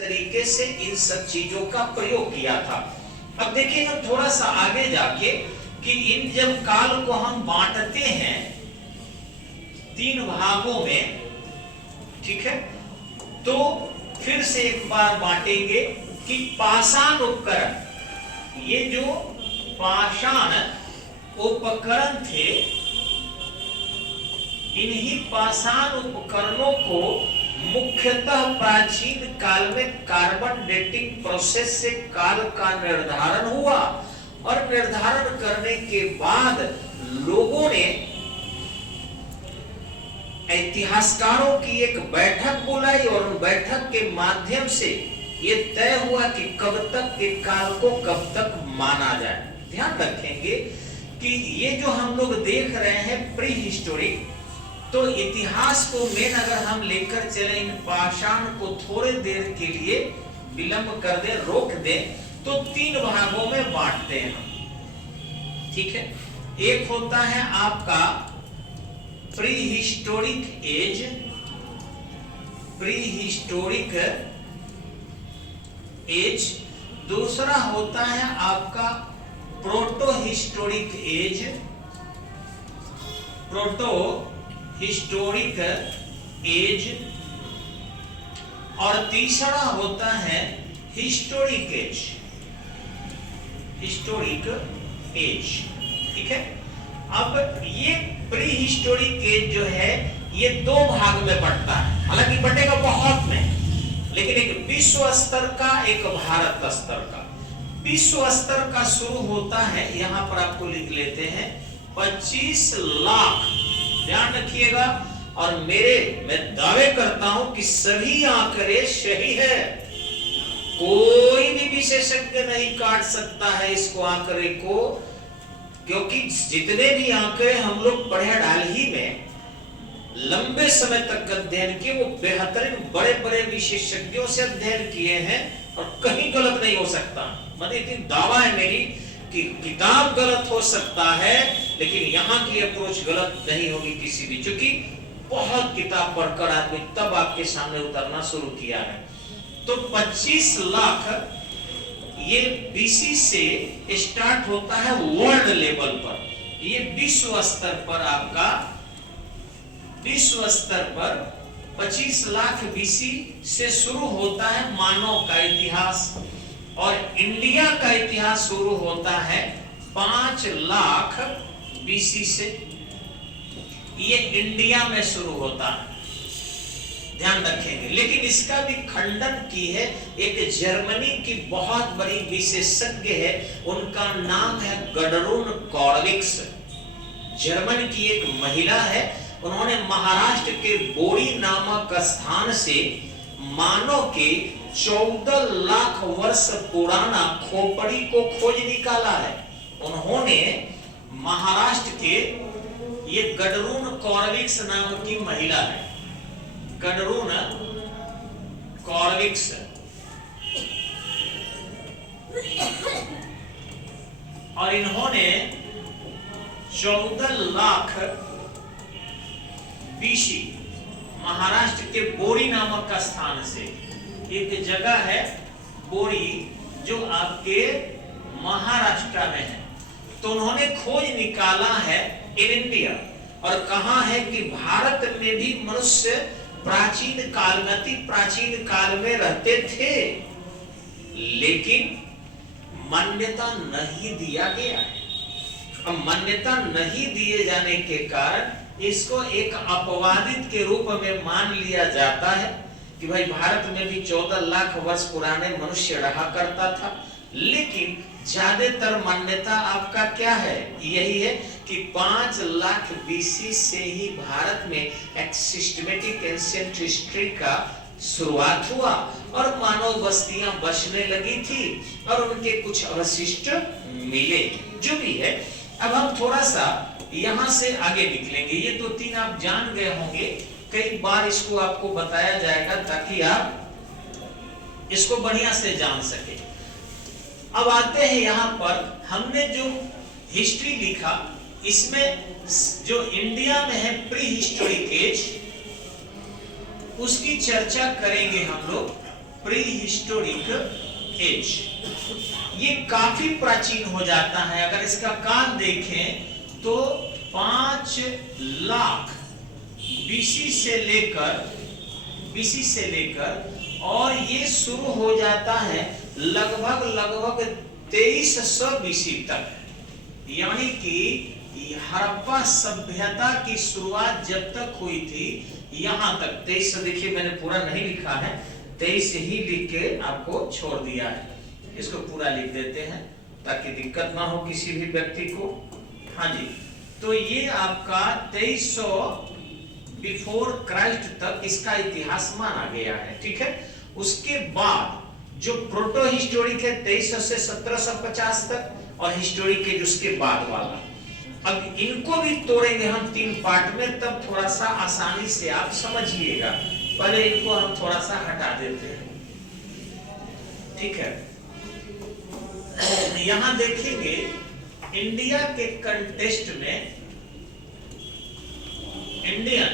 तरीके से इन सब चीजों का प्रयोग किया था। अब देखिए हम थोड़ा सा आगे जाके कि इन जब काल को हम बांटते हैं तीन भागों में, ठीक है, तो फिर से एक बार बांटेंगे कि पाषाण उपकरण, ये जो पाषाण उपकरण थे, इन्हीं पाषाण उपकरणों को मुख्यतः प्राचीन काल में कार्बन डेटिंग प्रोसेस से काल का निर्धारण हुआ और निर्धारण करने के बाद लोगों ने इतिहासकारों की एक बैठक बुलाई और उन बैठक के माध्यम से ये तय हुआ कि कब तक के काल को कब तक माना जाए। ध्यान रखेंगे कि ये जो हम लोग देख रहे हैं प्री हिस्टोरिक, तो इतिहास को मेन अगर हम लेकर चले, इन पाषाण को थोड़े देर के लिए विलंब कर दे, रोक दे, तो तीन भागों में बांटते हैं हम, ठीक है। एक होता है आपका pre historic age, pre historic age. दूसरा होता है आपका proto historic age, proto historic age. और तीसरा होता है हिस्टोरिक एज, हिस्टोरिक एज, ठीक है। अब ये प्री हिस्टोरिक एज जो है ये दो भाग में बढ़ता है, हालांकि बढ़ेगा बहुत में, लेकिन एक विश्व स्तर का, एक भारत स्तर का। विश्व स्तर का शुरू होता है, यहां पर आपको लिख लेते हैं 25 लाख, ध्यान रखिएगा। और मैं दावे करता हूं कि सभी आंकड़े सही है, कोई भी विशेषज्ञ नहीं काट सकता है इसको, आंकड़े को, क्योंकि जितने भी आंकड़े हम लोग पढ़े हाल ही में लंबे समय तक अध्ययन किए, वो बेहतरीन बड़े बड़े विशेषज्ञों से अध्ययन किए हैं और कहीं गलत नहीं हो सकता। मतलब इतनी दावा है मेरी कि किताब गलत हो सकता है लेकिन यहाँ की अप्रोच गलत नहीं होगी किसी भी, क्योंकि बहुत किताब पढ़कर आदमी तब आपके सामने उतरना शुरू किया है। तो 25 लाख ये बीसी से स्टार्ट होता है वर्ल्ड लेवल पर, ये विश्व स्तर पर, आपका विश्व स्तर पर 25 लाख बीसी से शुरू होता है मानव का इतिहास, और इंडिया का इतिहास शुरू होता है 5 लाख बीसी से, ये इंडिया में शुरू होता है, ध्यान रखेंगे। लेकिन इसका भी खंडन की है एक जर्मनी की बहुत बड़ी विशेषज्ञ है, उनका नाम है गडरून कॉर्विक्स। जर्मन की एक महिला है, उन्होंने महाराष्ट्र के बोरी नामक स्थान से मानव के 14 लाख वर्ष पुराना खोपड़ी को खोज निकाला है। उन्होंने महाराष्ट्र के, ये गडरून कॉर्विक्स नाम की महिला है, गडरून कॉर्विक्स, और इन्होंने 14 लाख बीसी महाराष्ट्र के बोरी नामक स्थान से, एक जगह है बोरी जो आपके महाराष्ट्र में है, तो उन्होंने खोज निकाला है इन इंडिया, और कहा है कि भारत में भी मनुष्य प्राचीन काल में, अति प्राचीन काल में रहते थे, लेकिन मान्यता नहीं दिया गया है। अब मान्यता नहीं दिए जाने के कारण इसको एक अपवादित के रूप में मान लिया जाता है कि भाई भारत में भी 14 लाख वर्ष पुराने मनुष्य रहा करता था, लेकिन ज्यादातर मान्यता आपका क्या है, यही है कि 5 लाख बीसी से ही भारत में एक सिस्टमेटिक एंशिएंट हिस्ट्री का शुरुआत हुआ और मानव बस्तियां बसने लगी थी और उनके कुछ अवशिष्ट मिले, जो भी है। अब हम थोड़ा सा यहां से आगे निकलेंगे, ये 2-3 आप जान गए होंगे, कई बार इसको आपको बताया जाएगा ताकि आप इसको बढ़िया से जान सके। अब आते हैं यहां पर, हमने जो हिस्ट्री लिखा इसमें जो इंडिया में है प्री हिस्टोरिक एज, उसकी चर्चा करेंगे हम लोग। Pre historic age. ये काफी प्राचीन हो जाता है। अगर इसका काल देखें तो 5 लाख बीसी से लेकर और ये शुरू हो जाता है लगभग 2300 बीसी तक। यानी कि हड़प्पा सभ्यता की शुरुआत जब तक हुई थी यहां तक 2300, देखिए मैंने पूरा नहीं लिखा है, 23 ही लिख के आपको छोड़ दिया है। इसको पूरा लिख देते हैं ताकि दिक्कत ना हो किसी भी व्यक्ति को। हाँ जी, तो ये आपका 2300 बिफोर क्राइस्ट तक इसका इतिहास माना गया है। ठीक है, उसके बाद जो प्रोटो हिस्टोरिक है 2300 से 1750 तक, और हिस्टोरिक एज उसके बाद वाला। अब इनको भी तोड़ेंगे हम 3 पार्ट में, तब थोड़ा सा आसानी से आप समझिएगा। पहले इनको हम थोड़ा सा हटा देते हैं। ठीक है, यहां देखेंगे इंडिया के कंटेस्ट में इंडियन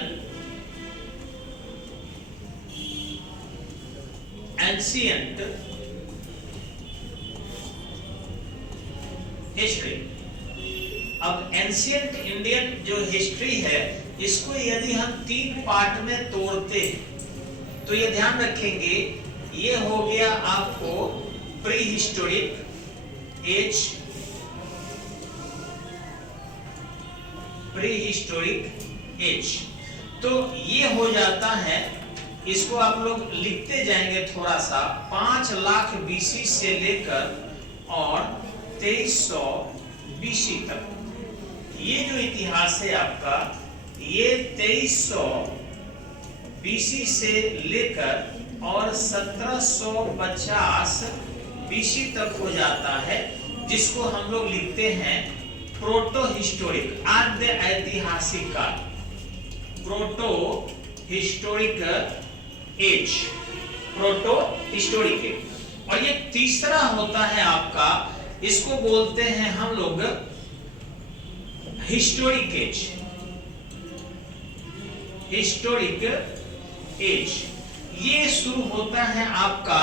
एंशिएंट हिस्ट्री। अब एंशिएंट इंडियन जो हिस्ट्री है इसको यदि हम 3 पार्ट में तोड़ते हैं तो ये ध्यान रखेंगे, ये हो गया आपको pre historic age, pre historic age. तो ये हो जाता है, इसको आप लोग लिखते जाएंगे थोड़ा सा, 5 लाख बीसी से लेकर और 2300 बीसी तक। ये जो इतिहास है आपका, ये 2300 बीसी से लेकर और 1750 बीसी तक हो जाता है, जिसको हम लोग लिखते हैं प्रोटो हिस्टोरिक, आद्य ऐतिहासिक काल, proto historic age, proto historic age. और ये तीसरा होता है आपका, इसको बोलते हैं हम लोग हिस्टोरिक एज, हिस्टोरिक एज। ये शुरू होता है आपका,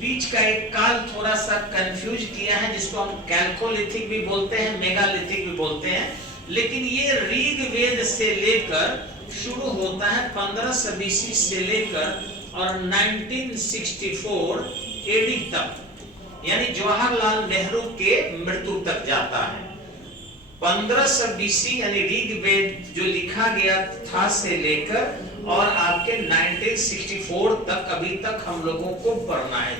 बीच का एक काल थोड़ा सा कंफ्यूज किया है, जिसको हम कैल्कोलिथिक भी बोलते हैं, मेगालिथिक भी बोलते हैं, लेकिन ये ऋग्वेद से लेकर शुरू होता है 1500 बीसी से लेकर और 1964 एडी तक, यानी जवाहरलाल नेहरू के मृत्यु तक जाता है। 1500 बीसी यानी ऋग्वेद जो लिखा गया था से लेकर और आपके 1964 तक अभी तक हम लोगों को पढ़ना है।